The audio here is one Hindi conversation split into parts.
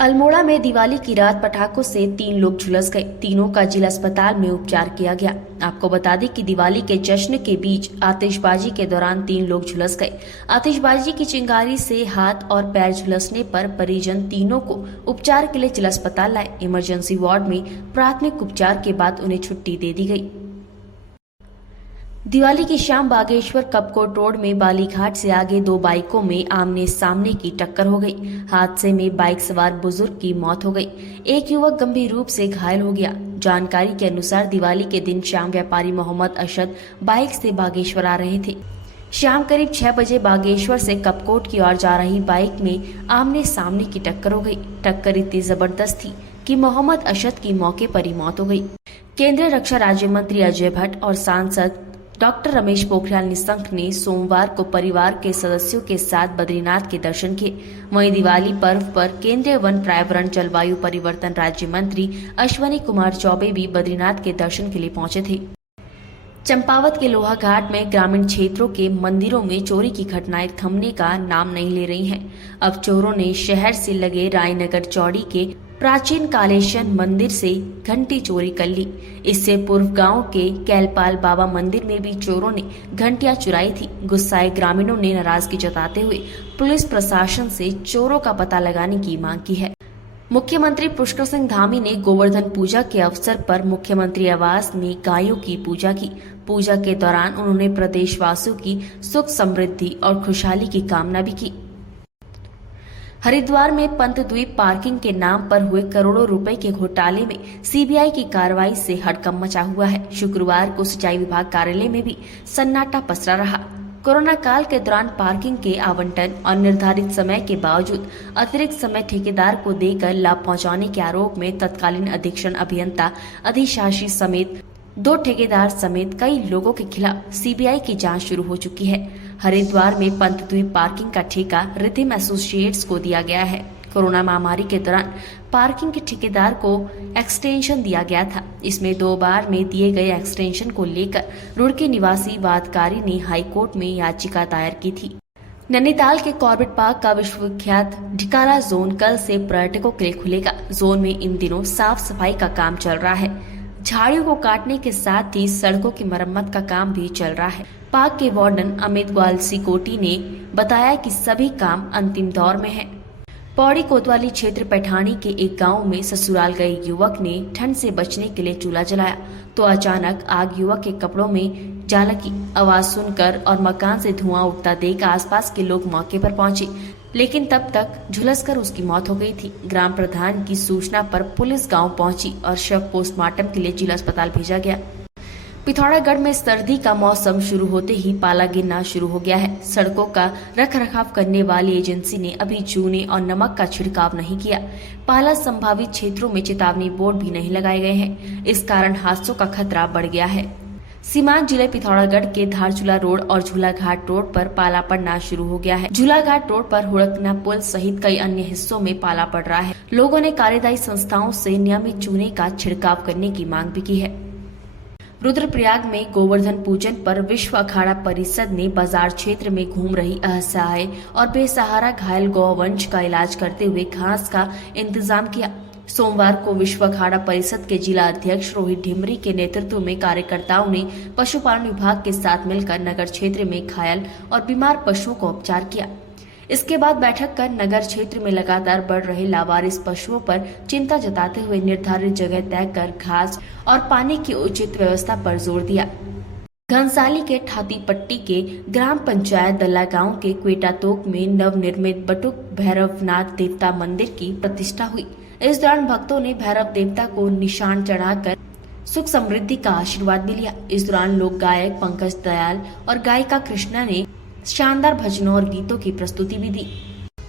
अल्मोड़ा में दिवाली की रात पटाखों से 3 लोग झुलस गए। तीनों का जिला अस्पताल में उपचार किया गया। आपको बता दें कि दिवाली के जश्न के बीच आतिशबाजी के दौरान 3 लोग झुलस गए। आतिशबाजी की चिंगारी से हाथ और पैर झुलसने पर परिजन तीनों को उपचार के लिए जिला अस्पताल लाए। इमरजेंसी वार्ड में प्राथमिक उपचार के बाद उन्हें छुट्टी दे दी गई। दिवाली की शाम बागेश्वर कपकोट रोड में बालीघाट से आगे 2 बाइकों में आमने सामने की टक्कर हो गई। हादसे में बाइक सवार बुजुर्ग की मौत हो गई। एक युवक गंभीर रूप से घायल हो गया। जानकारी के अनुसार दिवाली के दिन शाम व्यापारी मोहम्मद अशद बाइक से बागेश्वर आ रहे थे। शाम करीब 6 बजे बागेश्वर से कपकोट की ओर जा रही बाइक में आमने सामने की टक्कर हो गई। टक्कर इतनी जबरदस्त थी कि मोहम्मद अशद की मौके पर ही मौत हो गई। केंद्रीय रक्षा राज्य मंत्री अजय भट्ट और सांसद डॉक्टर रमेश पोखरियाल निशंक ने सोमवार को परिवार के सदस्यों के साथ बद्रीनाथ के दर्शन किए। वहीं दिवाली पर्व पर केंद्रीय वन पर्यावरण जलवायु परिवर्तन राज्य मंत्री अश्विनी कुमार चौबे भी बद्रीनाथ के दर्शन के लिए पहुंचे थे। चंपावत के लोहा घाट में ग्रामीण क्षेत्रों के मंदिरों में चोरी की घटनाएं थमने का नाम नहीं ले रही हैं। अब चोरों ने शहर से लगे रायनगर चौड़ी के प्राचीन कालेश्वर मंदिर से घंटी चोरी कर ली। इससे पूर्व गांव के कैलपाल बाबा मंदिर में भी चोरों ने घंटियां चुराई थी। गुस्साए ग्रामीणों ने नाराजगी जताते हुए पुलिस प्रशासन से चोरों का पता लगाने की मांग की है। मुख्यमंत्री पुष्कर सिंह धामी ने गोवर्धन पूजा के अवसर पर मुख्यमंत्री आवास में गायों की पूजा की। पूजा के दौरान उन्होंने प्रदेशवासियों की सुख समृद्धि और खुशहाली की कामना भी की। हरिद्वार में पंत द्वीप पार्किंग के नाम पर हुए करोड़ों रुपए के घोटाले में सीबीआई की कार्रवाई से हड़कंप मचा हुआ है। शुक्रवार को सिंचाई विभाग कार्यालय में भी सन्नाटा पसरा रहा। कोरोना काल के दौरान पार्किंग के आवंटन और निर्धारित समय के बावजूद अतिरिक्त समय ठेकेदार को देकर लाभ पहुंचाने के आरोप में तत्कालीन अधीक्षण अभियंता अधिशासी समेत 2 ठेकेदार समेत कई लोगों के खिलाफ सीबीआई की जांच शुरू हो चुकी है। हरिद्वार में पंत द्वीप पार्किंग का ठेका रिथिम एसोसिएट्स को दिया गया है। कोरोना महामारी के दौरान पार्किंग के ठेकेदार को एक्सटेंशन दिया गया था। इसमें 2 बार में दिए गए एक्सटेंशन को लेकर रुड़की निवासी वादकारी ने हाईकोर्ट में याचिका दायर की थी। नैनीताल के कॉर्बेट पार्क का विश्वविख्यात ढिकाला जोन कल से पर्यटकों के लिए खुलेगा। जोन में इन दिनों साफ सफाई का काम चल रहा है। झाड़ियों को काटने के साथ ही सड़कों की मरम्मत का काम भी चल रहा है। पार्क के वार्डन अमित ग्वालसीकोटी ने बताया कि सभी काम अंतिम दौर में है। पौड़ी कोतवाली क्षेत्र पैठानी के एक गांव में ससुराल गए युवक ने ठंड से बचने के लिए चूल्हा जलाया तो अचानक आग युवक के कपड़ों में जा लगी। आवाज सुनकर और मकान से धुआं उठता देख आसपास के लोग मौके पर पहुंचे, लेकिन तब तक झुलसकर उसकी मौत हो गई थी। ग्राम प्रधान की सूचना पर पुलिस गांव पहुंची और शव पोस्टमार्टम के लिए जिला अस्पताल भेजा गया। पिथौरागढ़ में सर्दी का मौसम शुरू होते ही पाला गिरना शुरू हो गया है। सड़कों का रखरखाव करने वाली एजेंसी ने अभी चूने और नमक का छिड़काव नहीं किया। पाला संभावित क्षेत्रों में चेतावनी बोर्ड भी नहीं लगाए गए हैं। इस कारण हादसों का खतरा बढ़ गया है। सीमांत जिले पिथौरागढ़ के धारचूला रोड और झूलाघाट रोड पर पाला पड़ना शुरू हो गया है। झूलाघाट रोड पर हुड़कना पुल सहित कई अन्य हिस्सों में पाला पड़ रहा है। लोगों ने कार्यदायी संस्थाओं से नियमित चूने का छिड़काव करने की मांग भी की है। रुद्रप्रयाग में गोवर्धन पूजन पर विश्व अखाड़ा परिषद ने बाजार क्षेत्र में घूम रही असहाय और बेसहारा घायल गौवंश का इलाज करते हुए घास का इंतजाम किया। सोमवार को विश्व अखाड़ा परिषद के जिला अध्यक्ष रोहित ढिमरी के नेतृत्व में कार्यकर्ताओं ने पशुपालन विभाग के साथ मिलकर नगर क्षेत्र में घायल और बीमार पशुओं को उपचार किया। इसके बाद बैठक कर नगर क्षेत्र में लगातार बढ़ रहे लावारिस पशुओं पर चिंता जताते हुए निर्धारित जगह तय कर घास और पानी की उचित व्यवस्था पर जोर दिया। घनसाली के ठाती पट्टी के ग्राम पंचायत दल्ला गांव के क्वेटा तोक में नवनिर्मित बटुक भैरवनाथ देवता मंदिर की प्रतिष्ठा हुई। इस दौरान भक्तों ने भैरव देवता को निशान चढ़ाकर सुख समृद्धि का आशीर्वाद भी लिया। इस दौरान लोक गायक पंकज दयाल और गायिका कृष्णा ने शानदार भजनों और गीतों की प्रस्तुति भी दी।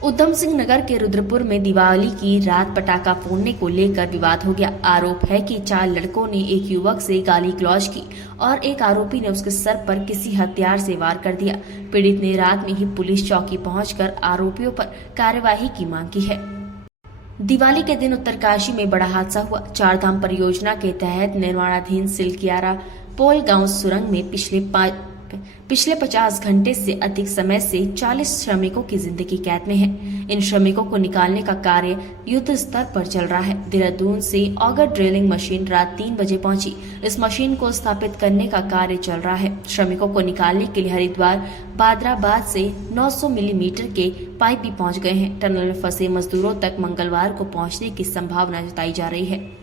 उधम सिंह नगर के रुद्रपुर में दिवाली की रात पटाखा फोड़ने को लेकर विवाद हो गया। आरोप है कि 4 लड़कों ने एक युवक से गाली गलौज की और एक आरोपी ने उसके सर पर किसी हथियार से वार कर दिया। पीड़ित ने रात में ही पुलिस चौकी पहुंचकर आरोपियों पर कार्यवाही की मांग की है। दिवाली के दिन उत्तरकाशी में बड़ा हादसा हुआ। 4 धाम परियोजना के तहत निर्माणाधीन सिलकियारा पोल गांव सुरंग में पिछले पिछले 50 घंटे से अधिक समय से 40 श्रमिकों की जिंदगी कैद में है। इन श्रमिकों को निकालने का कार्य युद्ध स्तर पर चल रहा है। देहरादून से ऑगर ड्रिलिंग मशीन रात 3 बजे पहुंची। इस मशीन को स्थापित करने का कार्य चल रहा है। श्रमिकों को निकालने के लिए हरिद्वार बादराबाद से 900 मिलीमीटर के पाइप भी पहुंच गए हैं। टनल में फंसे मजदूरों तक मंगलवार को पहुंचने की संभावना जताई जा रही है।